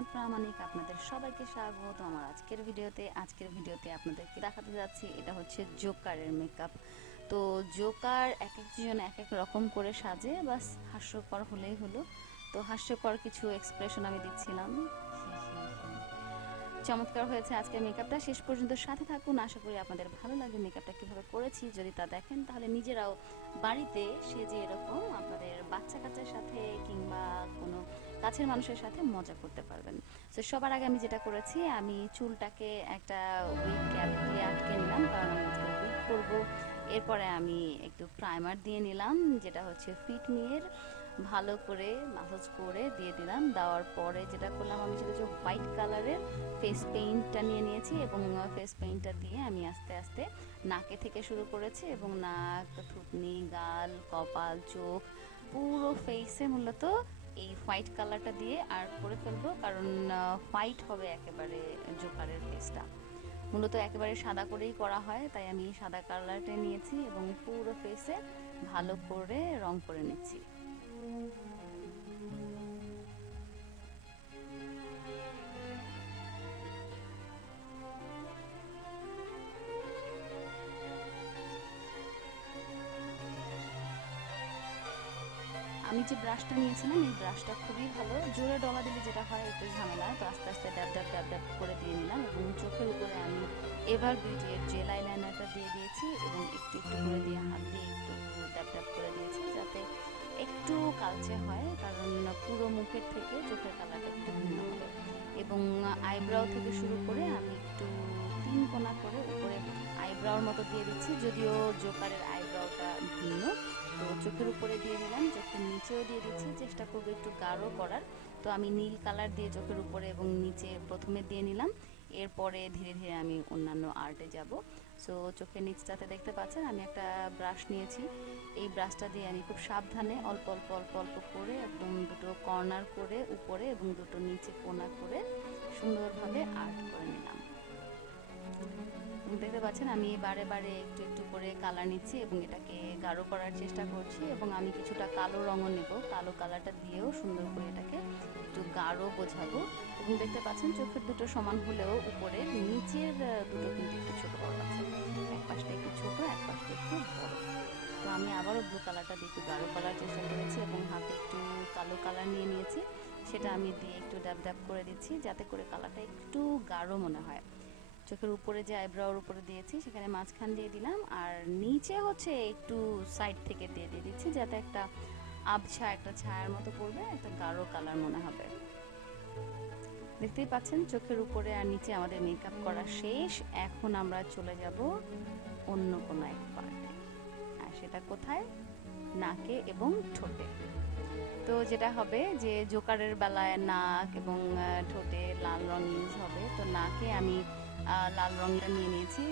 জান্নাত প্রামাণিক, আপনাদের সবাইকে স্বাগত আমার আজকের ভিডিওতে আপনাদেরকে দেখাতে যাচ্ছি এটা হচ্ছে জোকারের মেকআপ। তো জোকার এক একজন এক এক রকম করে সাজে, বাস হাস্যকর হলেই হলো। তো হাস্যকর কিছু এক্সপ্রেশন আমি দিচ্ছিলাম। চমৎকার হয়েছে আজকের মেকআপটা। শেষ পর্যন্ত সাথে থাকুন, আশা করি আপনাদের ভালো লাগবে মেকআপটা কীভাবে করেছি। যদি তা দেখেন তাহলে নিজেরাও বাড়িতে সেজে এরকম আপনাদের বাচ্চা কাচ্চার সাথে কিংবা কোনো কাছের মানুষের সাথে মজা করতে পারবেন। তো সবার আগে আমি যেটা করেছি, আমি চুলটাকে একটা উইক ক্যাপ দিয়ে আটকে নিলাম, কারণ আমি আজকে উইক করবো। এরপরে আমি একটু প্রাইমার দিয়ে নিলাম, যেটা হচ্ছে ফিট মিয়ের। ভালো করে মাসাজ করে দিয়ে দিলাম। দেওয়ার পরে যেটা করলাম, আমি সেটা হচ্ছে হোয়াইট কালারের ফেস পেইন্টটা নিয়ে নিয়েছি এবং ফেস পেইন্টটা দিয়ে আমি আস্তে আস্তে নাকে থেকে শুরু করেছি এবং নাক, থুতনি, গাল, কপাল, চোখ, পুরো ফেসে মূলত এই হোয়াইট কালারটা দিয়ে আর্ট করে ফেলবো, কারণ হোয়াইট হবে একেবারে জোকারের ফেসটা। মূলত একেবারে সাদা করেই করা হয়, তাই আমি সাদা কালারটা নিয়েছি এবং পুরো ফেসে ভালো করে রং করে নিচ্ছি। আমি যে ব্রাশটা নিয়েছিলাম, এই ব্রাশটা খুবই ভালো। জোরে ডলা দিলে যেটা হয় একটু ঝামেলা, তো আস্তে আস্তে ড্যাব ড্যাব ড্যাব ড্যাব করে দিয়ে নিলাম এবং চোখের উপরে আমি এভার বিউটির জেল আইলাইনারটা দিয়ে দিয়েছি এবং একটু একটু করে দিয়ে হাত দিয়ে একটু ড্যাব ড্যাব করে দিয়েছি, যাতে একটু কালচে হয়, কারণ পুরো মুখের থেকে চোখের কালারটা একটু ভিন্ন হবে। এবং আইব্রাও থেকে শুরু করে আমি একটু 3 কোনা করে উপরে আইব্রাওর মতো দিয়ে দিচ্ছি, যদিও জোকারের আইব্রাওটা ভিন্ন। তো চোখের উপরে দিয়ে দিলাম, চোখের নিচেও দিয়ে দিচ্ছি, চেষ্টা করবো একটু গাঢ় করার। তো আমি নীল কালার দিয়ে চোখের উপরে এবং নিচে প্রথমে দিয়ে নিলাম, এরপরে ধীরে ধীরে আমি অন্যান্য আর্টে যাব। সো চোখের নিচটাতে দেখতে পাচ্ছেন আমি একটা ব্রাশ নিয়েছি। এই ব্রাশটা দিয়ে আমি খুব সাবধানে অল্প অল্প অল্প অল্প করে একদম দুটো কর্নার করে উপরে এবং দুটো নিচে কোনা করে সুন্দরভাবে আর্ট করে নিলাম। দেখতে পাচ্ছেন আমি বারে বারে একটু একটু করে কালার নিচ্ছি এবং এটাকে গাঢ় করার চেষ্টা করছি, এবং আমি কিছুটা কালো রঙও নেব, কালো কালারটা দিয়েও সুন্দর করে এটাকে একটু গাঢ় বোঝাবো। এবং দেখতে পাচ্ছেন চোখের দুটো সমান হলেও উপরের নিচের দুটো কিন্তু একটু ছোট বড় আছে, এক পাশটা একটু ছোট, এক পাশটা একটু বড়। তো আমি আবারও ব্লু কালারটা দিয়ে একটু গাঢ় করার চেষ্টা করেছি এবং হাতে একটু কালো কালার নিয়ে নিয়েছি, সেটা আমি দিয়ে একটু ড্যাব ড্যাব করে দিচ্ছি, যাতে করে কালারটা একটু গাঢ় মনে হয়। চোখের উপরে যে আইব্রাওর উপরে দিয়েছি সেখানে মাঝখান দিয়ে দিলাম, আর নিচে হচ্ছে একটু সাইড থেকে দিয়ে দিয়ে দিচ্ছি, যাতে একটা আবছা একটা ছায়ার মতো পড়বে, একটা গাঢ় কালার মনে হবে। দেখতেই পাচ্ছেন চোখের উপরে আর নিচে আমাদের মেকআপ করা শেষ। এখন আমরা চলে যাব অন্য কোনো এক পার্টে, আর সেটা কোথায়? নাকে এবং ঠোঁটে। তো যেটা হবে যে জোকারের বেলায় নাক এবং ঠোঁটে লাল রং ইউজ হবে। তো নাকে আমি লাল রংটা নিয়ে নিয়েছি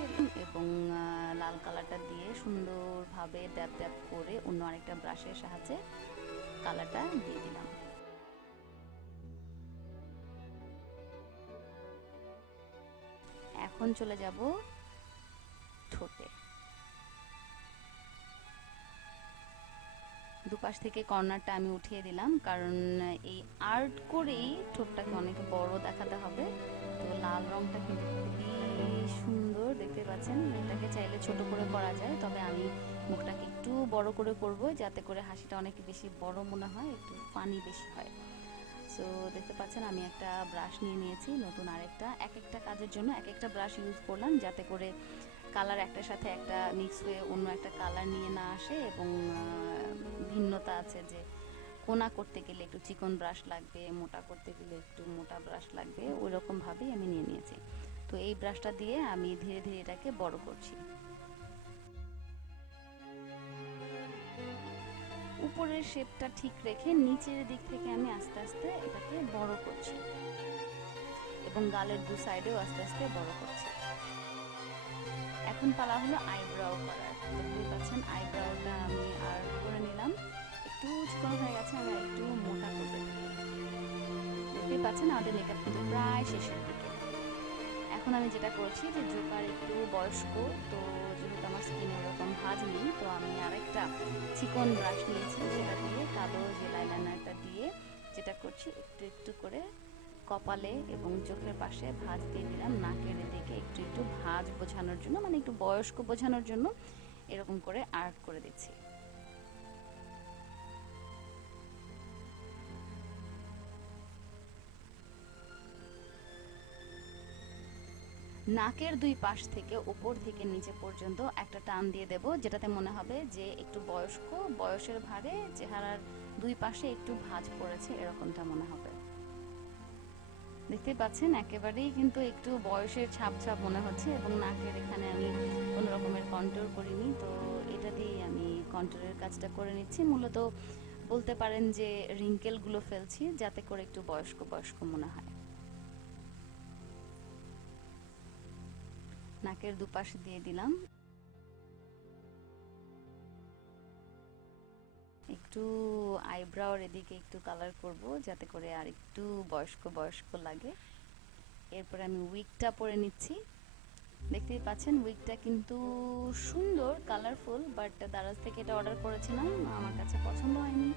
এবং লাল কালারটা দিয়ে সুন্দরভাবে ড্যাব ড্যাব করে অন্য আরেকটা ব্রাশের সাহায্যে কালারটা দিয়ে দিলাম। এখন চলে যাব ঠোঁটে। দুপাশ থেকে কর্নারটা আমি উঠিয়ে দিলাম, কারণ এই আর্ট করেই ঠোঁটটাকে অনেক বড় দেখাতে হবে। তো লাল রংটা কিন্তু খুবই সুন্দর, দেখতে পাচ্ছেন। এটাকে চাইলে ছোট করে করা যায়, তবে আমি মুখটাকে একটু বড় করে করব, যাতে করে হাসিটা অনেক বেশি বড় মনে হয়, একটু ফানি বেশি হয়। সো দেখতে পাচ্ছেন আমি একটা ব্রাশ নিয়ে নিয়েছি, নতুন আরেকটা। এক একটা কাজের জন্য এক একটা ব্রাশ ইউজ করলাম, যাতে করে কালার একটার সাথে একটা মিক্স হয়ে অন্য একটা কালার নিয়ে না আসে, এবং ভিন্নতা আছে যে কোনা করতে গেলে একটু চিকন ব্রাশ লাগবে, মোটা করতে গেলে একটু মোটা ব্রাশ লাগবে, ওই রকমভাবেই আমি নিয়ে নিয়েছি। তো এই ব্রাশটা দিয়ে আমি ধীরে ধীরে এটাকে বড় করছি। উপরের শেপটা ঠিক রেখে নিচের দিক থেকে আমি আস্তে আস্তে এটাকে বড় করছি এবং গালের দু সাইডেও আস্তে আস্তে বড় করছি। এখন পালা হলো আইব্রাও করার। দেখতেই পাচ্ছেন আইব্রাওটা আমি আর করে নিলাম, একটু চিকন হয়ে গেছে, আমি একটু মোটা করতে দিই। দেখতেই পাচ্ছেন আমাদের মেকআপ কিন্তু প্রায় শেষের দিকে। এখন আমি যেটা করছি যে জোকার একটু বয়স্ক, তো যেহেতু আমার স্কিনে ওরকম ভাঁজ নেই, তো আমি আরেকটা চিকন ব্রাশ নিয়েছি, সেটা দিয়ে কালো যে লাইনারটা দিয়ে যেটা করছি একটু একটু করে কপালে এবং চোখের পাশে ভাঁজ দিয়ে দিলাম, নাকের এদিকে একটু একটু ভাঁজ বোঝানোর জন্য, মানে একটু বয়স্ক বোঝানোর জন্য এরকম করে আর্ট করে দিচ্ছি। নাকের দুই পাশ থেকে উপর থেকে নিচে পর্যন্ত একটা টান দিয়ে দেব, যেটাতে মনে হবে যে একটু বয়স্ক, বয়সের ভারে চেহারার দুই পাশে একটু ভাঁজ পড়েছে, এরকমটা মনে হবে। দেখতে পাচ্ছেন একেবারেই কিন্তু একটু বয়সের ছাপ ছাপ মনে হচ্ছে, এবং নাকের এখানে আমি কোনো রকমের কন্ট্রোল করিনি, তো এটা দিয়েই আমি কন্ট্রোলের কাজটা করে নিচ্ছি। মূলত বলতে পারেন যে রিঙ্কেলগুলো ফেলছি যাতে করে একটু বয়স্ক বয়স্ক মনে হয়। নাকের দুপাশে দিয়ে দিলাম, একটু আইব্রাওর এদিকে একটু কালার করব যাতে করে আর একটু বয়স্ক বয়স্ক লাগে। এরপরে আমি উইগটা পরে নিচ্ছি। দেখতেই পাচ্ছেন উইগটা কিন্তু সুন্দর, কালারফুল, বাট দারাজ থেকে এটা অর্ডার করেছিলাম, আমার কাছে পছন্দ হয়নি,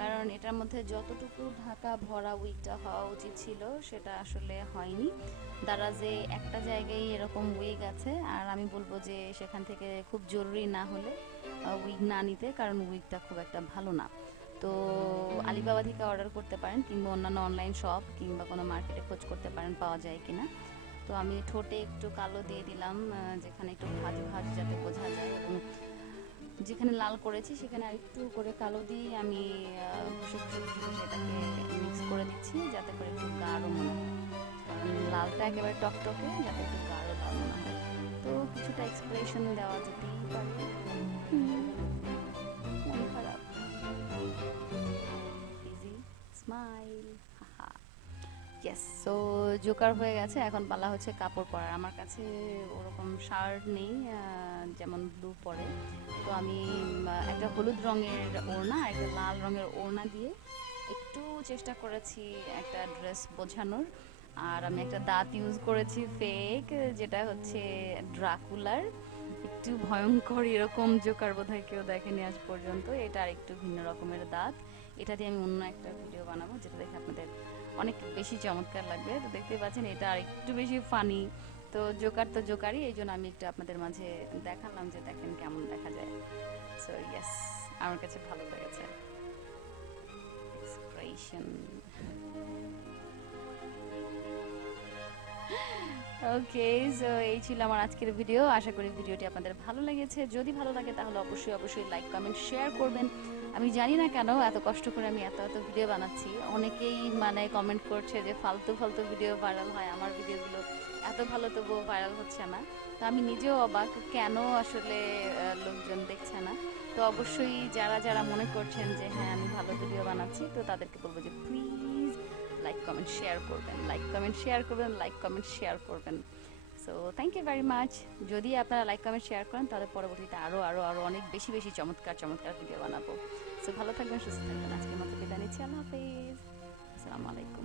কারণ এটার মধ্যে যতটুকু ঢাকা ভরা উইগটা হওয়া উচিত ছিল সেটা আসলে হয়নি। দারাজে একটা জায়গায় এরকম উইগ আছে, আর আমি বলবো যে সেখান থেকে খুব জরুরি না হলে উইগ না নিতে, কারণ উইগটা খুব একটা ভালো না। তো আলিবাবা থেকে অর্ডার করতে পারেন, কিংবা অন্যান্য অনলাইন শপ কিংবা কোনো মার্কেটে খোঁজ করতে পারেন পাওয়া যায় কিনা। তো আমি ঠোঁটে একটু কালো দিয়ে দিলাম, যেখানে একটু ভাঁজ ভাঁজ যাতে বোঝা যায়, এবং যেখানে লাল করেছি সেখানে আরেকটু করে কালো দিয়ে আমি ঘষে ঘষে ঘষে ঘষে এটাকে মিক্স করে দিচ্ছি যাতে করে একটু গাঢ় মনে হয়, কারণ লালটা একেবারে টকটকে, যাতে একটু গাঢ় লাল মনে হয়। তো কিছুটা এক্সপ্রেশন দেওয়া যেতেই পারে। মন খারাপ, ইজি স্মাইল, হাহা। ইয়েস, সো জোকার হয়ে গেছে, এখন পালা হচ্ছে কাপড় পরার। আমার কাছে ওরকম শার্ট নেই যেমন ব্লু পরে, তো আমি একটা হলুদ রঙের ওড়না, একটা লাল রঙের ওড়না দিয়ে একটু চেষ্টা করেছি একটা ড্রেস বোঝানোর। আর আমি একটা দাঁত ইউজ করেছি ফেক, যেটা হচ্ছে ড্রাকুলার, একটু ভয়ঙ্কর, এরকম জোকার বোধহয় কেউ দেখেনি আজ পর্যন্ত। এটা আর একটু ভিন্ন রকমের দাঁত, এটা দিয়ে আমি অন্য একটা ভিডিও বানাবো যেটা দেখে আপনাদের অনেক বেশি চমৎকার লাগবে। তো দেখতেই পাচ্ছেন এটা আর একটু বেশি ফানি। তো জোকার তো জোকারই, এই জন্য আমি একটু আপনাদের মাঝে দেখালাম যে দেখেন কেমন দেখা যায়। সো ইয়েস, আমার কাছে ভালো লেগেছে এক্সপ্রেশন। ওকে, সো এই ছিল আমার আজকের ভিডিও। আশা করি ভিডিওটি আপনাদের ভালো লেগেছে। যদি ভালো লাগে তাহলে অবশ্যই অবশ্যই লাইক কমেন্ট শেয়ার করবেন। আমি জানি না কেন এত কষ্ট করে আমি এত এত ভিডিও বানাচ্ছি, অনেকেই মানে কমেন্ট করছে যে ফালতু ফালতু ভিডিও ভাইরাল হয়, আমার ভিডিওগুলো এত ভালো তবুও ভাইরাল হচ্ছে না। তো আমি নিজেও অবাক কেন আসলে লোকজন দেখছে না। তো অবশ্যই যারা যারা মনে করছেন যে হ্যাঁ আমি ভালো ভিডিও বানাচ্ছি, তো তাদেরকে বলবো যে প্লিজ লাইক কমেন্ট শেয়ার করবেন, লাইক কমেন্ট শেয়ার করবেন, লাইক কমেন্ট শেয়ার করবেন। So thank you very much. যদি আপনারা লাইক কমেন্ট শেয়ার করেন তাহলে পরবর্তীতে আরও আরও আরও অনেক বেশি বেশি চমৎকার চমৎকার ভিডিও বানাবো। সো ভালো থাকবেন, সুস্থ থাকবেন। আজকের মতো বিদায় নিচ্ছি, আল্লাহ হাফিজ, আসসালামু আলাইকুম।